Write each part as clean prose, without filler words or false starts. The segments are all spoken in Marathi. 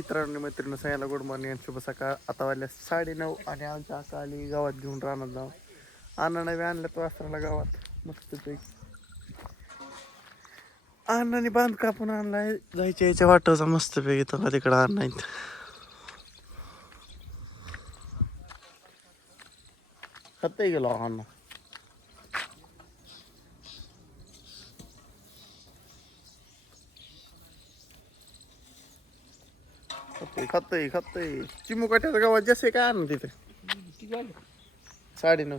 मित्रांनो मैत्रिणी सगळ्याला गुड मॉर्निंग आणि शुभ सकाळ. आता वाजल्या 9:30 आणि आमच्या आका आली गावात घेऊन राहणार जाऊ. अण्णाने बी आणलं तो वासराला गावात मस्तपैकी. अण्णाने बांध कापून आणलाय जायच्या याच्या वाटाचा मस्तपैकी तो तिकडं आणलाय. खातही गेलो अण्णा. खातय चिमू काट्याच्या गावात जसे काय आणून तिथे 9:30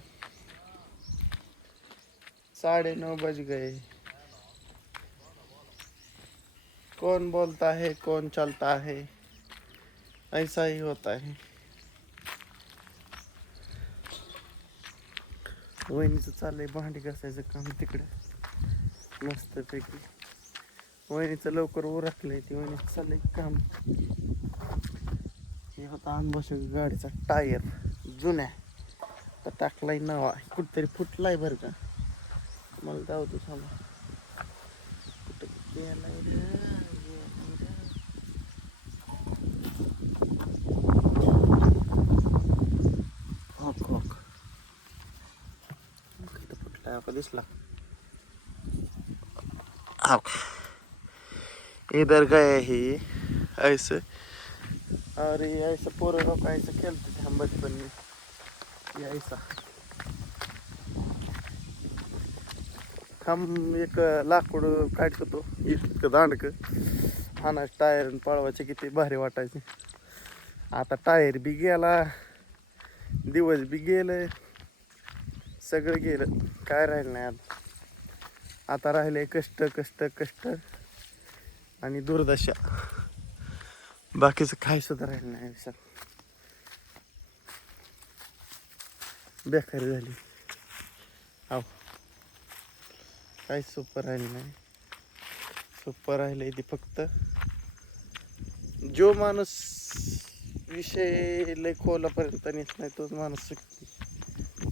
9:30 बज गए. कौन बोलता है कौन चलता है ऐसा ही होता है. वहिनीचं चाललंय भांडी घासायचं काम तिकडे मस्तपैकी. वहिनीचं लवकर उरकलंय ती वहिनीचं चाललंय काम. हे होता अनबॉश गाडीचा टायर जुन्या तर टाकलाय नवा कुठतरी फुटलाय बरं का. मला जाऊ सांगा कुठं फुटलाय का दिसला. इधर गए ही ऐसे और ऐसा पूरे लोग ऐसा खेलते थे हम बचपन में. ये ऐसा हम एक लाकूड काढत होतो इतकं दांडक हाना टायर पळवायचे किती भारी वाटायचे. आता टायर बी गेला दिवस बी गेलं सगळं गेलं काय राहिलं नाही. आता राहिले कष्ट कष्ट कष्ट आणि दुर्दशा. बाकीचं काही सुद्धा राहिलं नाही आयुष्यात. बेकारी झाली. हो काही सोपं राहिलं नाही. सोपं राहिलं ती फक्त जो माणूस विषय लय खोलापर्यंत नेत नाही तोच माणूस सुखी.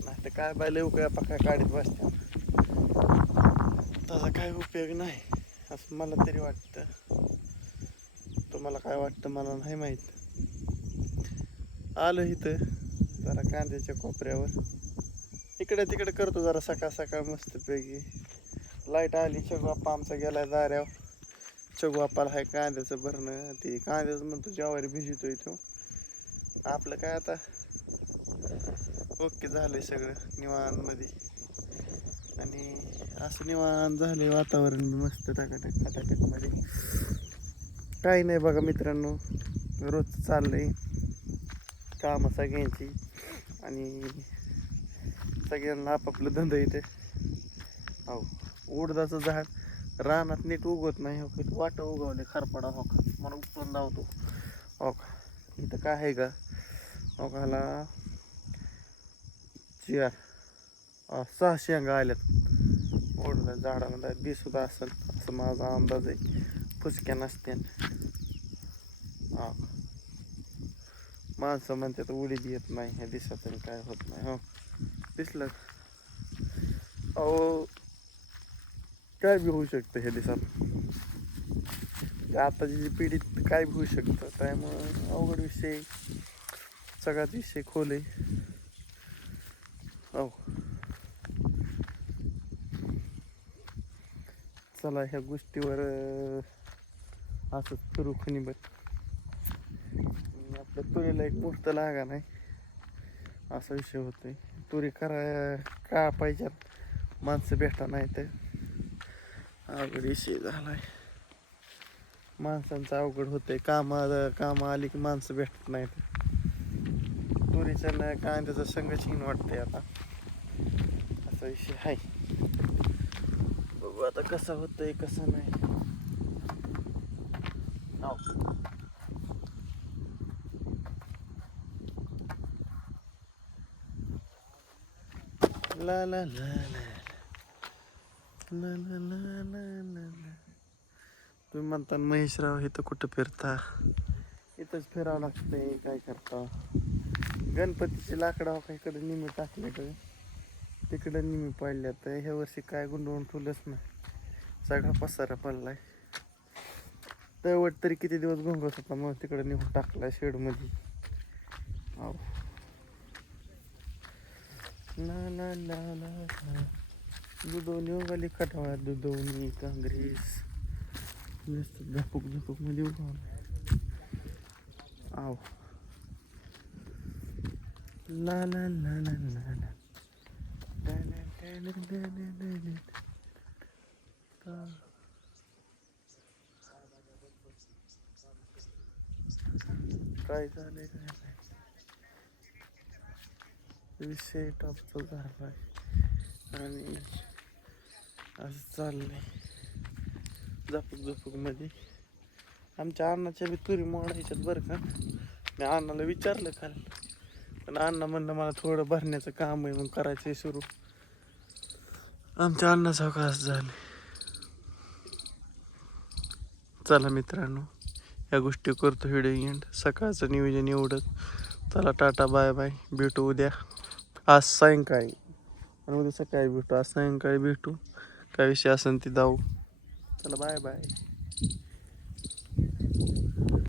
नाही तर काय बाय लय उकळ्या पक्या काढीत बसत्या त्याचा काय उपयोग नाही असं मला तरी वाटतं. तुम्हाला काय वाटतं मला नाही माहीत. आलो इथं जरा कांद्याच्या कोपऱ्यावर इकडे तिकडे करतो जरा सकाळ सकाळ मस्तपैकी. लाईट आली चगवाप्पा आमचा गेलाय दाऱ्यावर. चगवाप्पाला हाय कांद्याचं भरणं ते कांद्याचं म्हणतो ज्वारी भिजतोय तो. आपलं काय आता ओके झालंय सगळं निवांत मध्ये. आणि असं निवांत झालंय वातावरण मस्त टकाटक खटाटक मध्ये. काही नाही बघा मित्रांनो रोज चाललंय कामं सगळ्यांची आणि सगळ्यांना आपापलं धंदा येते. हो उडदाचं झाड रानात नीट उगवत नाही. हो वाट उगवले खरपडा हो का म्हणून उपटून लावतो. हो का इथं काय आहे का हो काला 6 शेंगा आल्यात उडदा झाडाला बी सुद्धा असेल असं माझा अंदाज आहे. फुसक्या नसत्या. हो माणसं म्हणतात उडीद येत नाही ह्या दिसत काय होत नाही. हो दिसलं अहो काय बी होऊ शकतं ह्या दिवसात. आताची जी पिढी काय बी होऊ शकतं. त्यामुळं अवघड विषय सगळ्यात विषय खोल आहे. हो चला ह्या गोष्टीवर असंच फिरू खणीभर. आपल्या तुरीला एक मुहूर्त लागा नाही असा विषय होतोय. तुरी का पाहिजेत माणसं भेटा नाही तर अवघड विषय झालाय. माणसांचं अवघड होतंय. काम आली की माणसं भेटत नाहीत. तुरीचं ना कांद्याचं संघ छीन वाटतंय आता असा विषय आहे. बघू आता कसं होतंय कसं नाही. हो ला ला ला ला ला ला ला ला ला. तुम्ही म्हणता महेशराव इथं कुठं फिरता. इथंच फिरावं लागतंय काय करता. गणपतीची लाकडं हो का इकडे निमी टाकले तर तिकडे निमी पडल्या तर ह्या वर्षी काय गुंडवून ठेवलंच नाही. सगळा पसारा पडलाय. तळवट तरी किती दिवस घोंगत होता मग तिकडे नेऊन टाकला शेडमध्ये. आव. ला ला ला ला ला. दुधवणी उगाली कटाळ्यात, दुधवणी काँग्रेस नुसतं झपूक झपूक मध्ये उगवलं. आव. ला ला ला ला ला ला. ला ला ला ला ला ला ला ला. काय झालंय काय नाही. विषय टॉपचा झालाय आणि असं चाललंय झपूक झपूक मध्ये. आमच्या अण्णाच्या बी तुरी मोडायच्यात बरं का. मी अण्णाला विचारलं काल, पण अण्णा म्हणलं मला थोडं भरण्याचं काम आहे मग करायचंय सुरू. आमच्या अण्णाचं का असं झालं. चला मित्रांनो, या गोष्टी करतो व्हिडिओ एंड. सकाळचं नियोजन एवढंच. चला टाटा बाय बाय, भेटू उद्या आज सायंकाळी आणि उद्या सकाळी भेटू. आज सायंकाळी भेटू, काय विषय असेल ते जाऊ. चला बाय बाय.